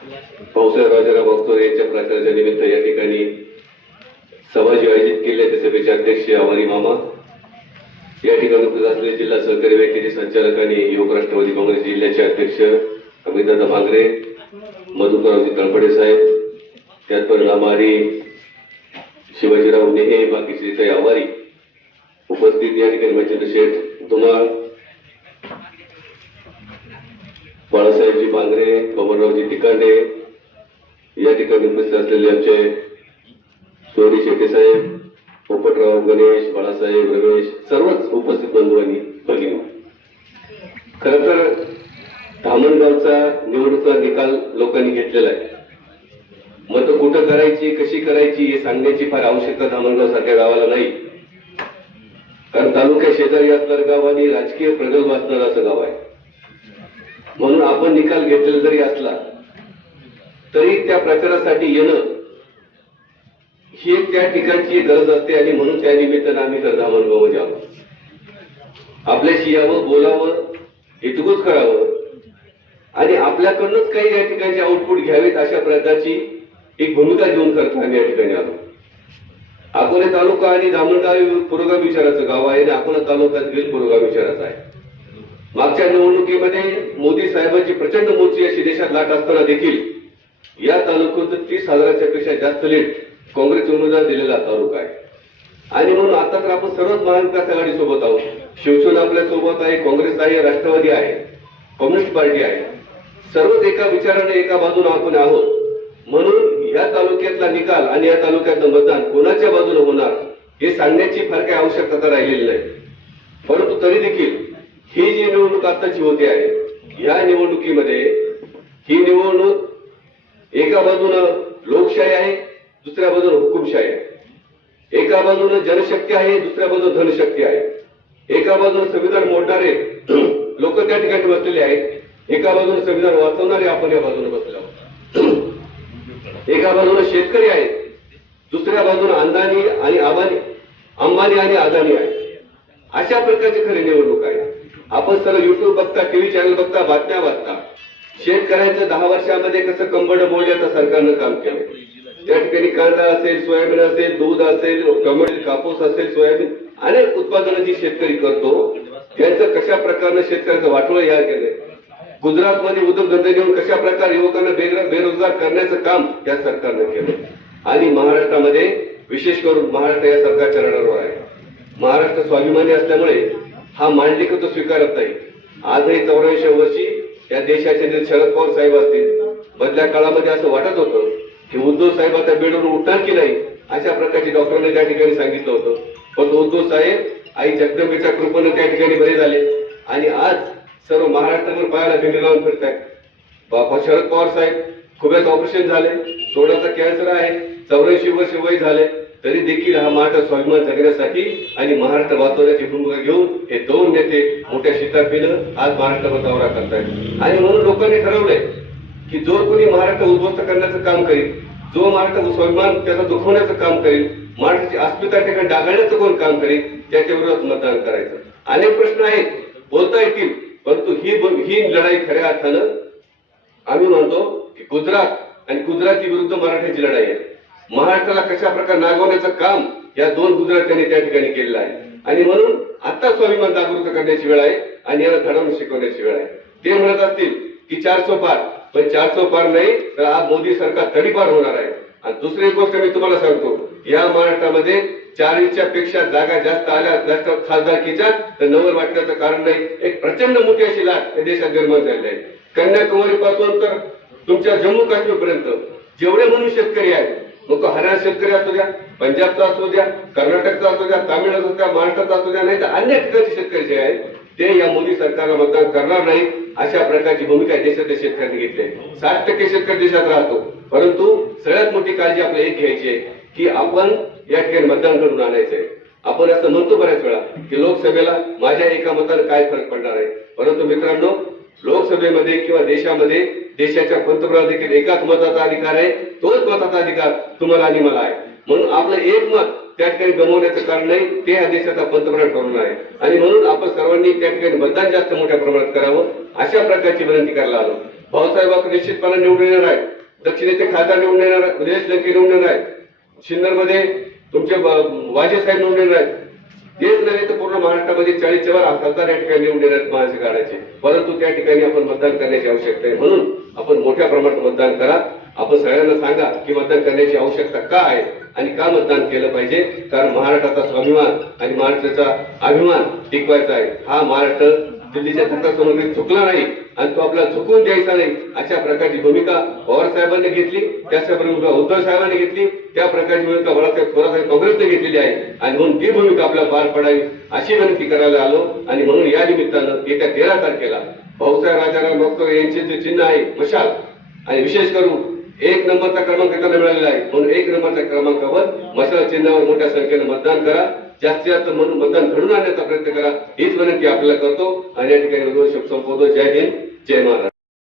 भाऊसाहेब राजाराम वागचौरे यांच्या प्रचाराच्या निमित्त या ठिकाणी सभा जी आयोजित केली आहे त्या सभेचे अध्यक्ष आवारी मामा, या ठिकाणी उपस्थित असलेले जिल्हा सहकारी बँकेचे संचालक आणि युवक राष्ट्रवादी काँग्रेस जिल्ह्याचे अध्यक्ष अमितदादा भांगरे, मधुकररावजी तळपडे साहेब, त्याचबरोबर आमारी शिवाजीराव नेहे, बाकीचे काही आभारी उपस्थित या ठिकाणी मच्छिंद्र शेठ धुमाळ, बाळासाहेबजी भांगरे, कमलरावजी तिकांडे, या ठिकाणी उपस्थित असलेले आमचे सोनी शेट्टे साहेब, पोपटराव, गणेश, बाळासाहेब, रमेश, सर्वच उपस्थित बंधू आणि भगिनी. खरं तर धामणगावचा निवडणुकीचा निकाल लोकांनी घेतलेला आहे. मतं कुठं करायची, कशी करायची हे सांगण्याची फार आवश्यकता धामणगाव सारख्या गावाला नाही. कारण तालुक्या शेजारी असणारं गाव आणि राजकीय प्रगल्भ असणारं असं गाव आहे. म्हणून आपण निकाल घेतलेला जरी असला तरी त्या प्रचारासाठी येणं ही त्या ठिकाणची गरज असते आणि म्हणून त्या निमित्तानं आम्ही तर धामणगावमध्ये आलो. आपल्याशी यावं, बोलावं, हितगुज करावं आणि आपल्याकडूनच काही या ठिकाणचे आउटपुट घ्यावेत अशा प्रकारची एक भूमिका घेऊन करता आम्ही या ठिकाणी आलो. अकोले तालुका आणि धामणगाव पुरोगामी विचाराचं गाव आहे आणि अकोला तालुका देखील पुरोगामी विचाराचा आहे. मागच्या निवडणुकीमध्ये मोदी साहेबांची प्रचंड मोठी अशी देशात लाट असताना देखील या तालुक्यात 30,000च्या पेक्षा जास्त लीड काँग्रेस उमेदवार दिलेला तालुका आहे. आणि म्हणून आता तर आपण सर्वच महाविकास आघाडी सोबत आहोत. शिवसेना आपल्या सोबत आहे, काँग्रेस आहे, राष्ट्रवादी आहे, कम्युनिस्ट पार्टी आहे. सर्वच एका विचाराने एका बाजूने आपण आहोत. म्हणून या तालुक्यातला निकाल आणि या तालुक्यातलं मतदान कोणाच्या बाजूने होणार हे सांगण्याची फार काही आवश्यकता राहिलेली नाही. परंतु तरी देखील ही जी निवडणूक आताची होते आहे या निवडणुकीमध्ये ही निवडणूक एका बाजूनं लोकशाही आहे, दुसऱ्या बाजूने हुकुमशाही आहे. एका बाजूने जनशक्ती आहे, दुसऱ्या बाजूने धनशक्ती आहे. एका बाजूने संविधान मोडणारे लोक त्या ठिकाणी बसलेले आहेत, एका बाजूने संविधान वाचवणारे आपण या बाजूने बसले आहोत. एका बाजूने शेतकरी आहेत, दुसऱ्या बाजूने अंबानी आणि अदानी आहे. अशा प्रकारची खरी निवडणूक आहे. आपण सर्व युट्यूब बघता, टीव्ही चॅनल बघता, बातम्या वाचता. शेतकऱ्यांचं 10 वर्षामध्ये कसं कंबड मोडण्याचं सरकारनं काम केलं. त्या ठिकाणी कांदा असेल, सोयाबीन असेल, दूध असेल, कमोडिटी कापूस असेल, सोयाबीन अनेक उत्पादनं जी शेतकरी करतो त्यांचं कशा प्रकारनं शेतकऱ्याचं वाटोळं या केलंय. गुजरातमध्ये उद्योगधंदे घेऊन कशा प्रकारे युवकांना बेरोजगार करण्याचं काम या सरकारनं केलं. आणि महाराष्ट्रामध्ये विशेष करून महाराष्ट्र या सरकारच्या रडारवर आहे. महाराष्ट्र स्वाभिमानी असल्यामुळे हा मांडलिकत्व स्वीकारत नाही. आजही 84 वर्षी या देशाचे नेते शरद पवार साहेब असतील, मधल्या काळामध्ये असं वाटत होतं की उद्धव साहेब आता बेडवरून उठणार की नाही अशा प्रकारची डॉक्टरांनी त्या ठिकाणी सांगितलं होतं. पण उद्धव साहेब आई जगदंबेच्या कृपेने त्या ठिकाणी बरे झाले आणि आज सर्व महाराष्ट्रावर पायाला भिंगरी लावून फिरतायत. शरद पवार साहेब खुब्याचं ऑपरेशन झाले, तोंडाचा कॅन्सर आहे, 84 वर्ष वय झाले, तरी देखील हा महाराष्ट्र स्वाभिमान जगण्यासाठी आणि महाराष्ट्र वाचवण्याची भूमिका घेऊन हे दोन नेते मोठ्या शिताफीनं आज महाराष्ट्रावर दौरा करतायत. आणि म्हणून लोकांनी ठरवलंय की जो कोणी महाराष्ट्र उद्ध्वस्त करण्याचं काम करेल, जो महाराष्ट्र स्वाभिमान त्याचा दुखवण्याचं काम करेल, महाराष्ट्राची अस्मिता ठिकाणी डागाळण्याचं कोण काम करेल त्याच्या विरोधात मतदान करायचं. अनेक प्रश्न आहेत, बोलता येतील, परंतु ही लढाई खऱ्या अर्थानं आम्ही म्हणतो की गुजरात आणि गुजराती विरुद्ध मराठ्याची लढाई आहे. महाराष्ट्राला कशा प्रकारे नागवण्याचं काम या दोन गुजरात्यांनी त्या ठिकाणी केलेलं आहे. आणि म्हणून आता स्वाभिमान जागृत करण्याची वेळ आहे आणि याला घडवून शिकवण्याची वेळ आहे. ते म्हणत असतील की 400 पार, पण 400 पार नाही तर आज मोदी सरकार तडीपार होणार आहे. आणि दुसरी एक गोष्ट मी तुम्हाला सांगतो, या महाराष्ट्रामध्ये 40च्या पेक्षा जागा जास्त आल्या जास्त खासदारकीच्या तर नवल वाटण्याचं कारण नाही. एक प्रचंड मोठी अशी लाट या देशात निर्माण झाली आहे. कन्याकुमारी पासून तर तुमच्या जम्मू काश्मीर पर्यंत जेवढे म्हणून शेतकरी आहेत, मग तो हरियाणा शेतकरी असू द्या, पंजाबचा असू द्या, कर्नाटकचा असू द्या, तामिळनाडू असू द्या, महाराष्ट्राचा असू द्या, नाही तर अन्य ठिकाणचे शेतकरी जे आहेत ते या मोदी सरकारला मतदान करणार नाही अशा प्रकारची भूमिका देशातल्या शेतकऱ्यांनी घेतली आहे. 60% शेतकरी देशात राहतो, परंतु सगळ्यात मोठी काळजी आपल्याला एक घ्यायची आहे की आपण या ठिकाणी मतदान घडून आणायचंय. आपण असं म्हणतो बऱ्याच वेळा की लोकसभेला माझ्या एका मतानं काय फरक पडणार आहे, परंतु मित्रांनो लोकसभेमध्ये किंवा देशामध्ये देशाच्या पंतप्रधान देखील एकाच मताचा अधिकार आहे. तोच मताचा अधिकार तुम्हाला आणि मला आहे. म्हणून आपलं एक मत त्या ठिकाणी गमवण्याचं कारण नाही, ते या देशाचा पंतप्रधान ठरवून आहे. आणि म्हणून आपण सर्वांनी त्या ठिकाणी मतदान जास्त मोठ्या प्रमाणात करावं अशा प्रकारची विनंती करायला आलो. भाऊसाहेब निश्चितपणे निवडून येणार आहेत. दक्षिणेचे खासदार निवडून येणार, निलेश लंके निवडून येणार आहेत. सिन्नरमध्ये तुमचे वाजे साहेब निवडून येणार आहेत. तेच नव्हे तर पूर्ण महाराष्ट्रामध्ये 40च्या वर खासदार या ठिकाणी निवडून येणार महाराष्ट्र काढायचे. परंतु त्या ठिकाणी आपण मतदान करण्याची आवश्यकता आहे. म्हणून आपण मोठ्या प्रमाणात मतदान करा. आपण सगळ्यांना सांगा की मतदान करण्याची आवश्यकता का आहे आणि का मतदान केलं पाहिजे. कारण महाराष्ट्राचा स्वाभिमान आणि महाराष्ट्राचा अभिमान टिकवायचा आहे. हा महाराष्ट्र दिल्लीच्या धक्कासमोर चुकला नाही आणि तो आपला झुकून द्यायचा नाही. अशा प्रकारची भूमिका पवार साहेबांनी घेतली, त्याचप्रमाणे उद्धव साहेबांनी घेतली, त्या प्रकारची भूमिका बाळासाहेब थोरात काँग्रेसने घेतलेली आहे आणि म्हणून ती भूमिका आपल्याला पार पडावी अशी विनंती करायला आलो. आणि म्हणून या निमित्तानं येत्या 13 तारखेला भाऊसाहेब राजाराम वागचौरे यांचे जे चिन्ह आहे मशाल, आणि विशेष करून 1 नंबरचा क्रमांक त्यांना मिळालेला आहे, म्हणून 1 नंबरच्या क्रमांकावर मशाल चिन्हावर मोठ्या संख्येनं मतदान करा. जास्तीत जास्त म्हणून मतदान घडून आणण्याचा प्रयत्न करा हीच विनंती आपल्याला करतो आणि या ठिकाणी शब्द संपवतो. जय हिंद, जय महाराष्ट्र.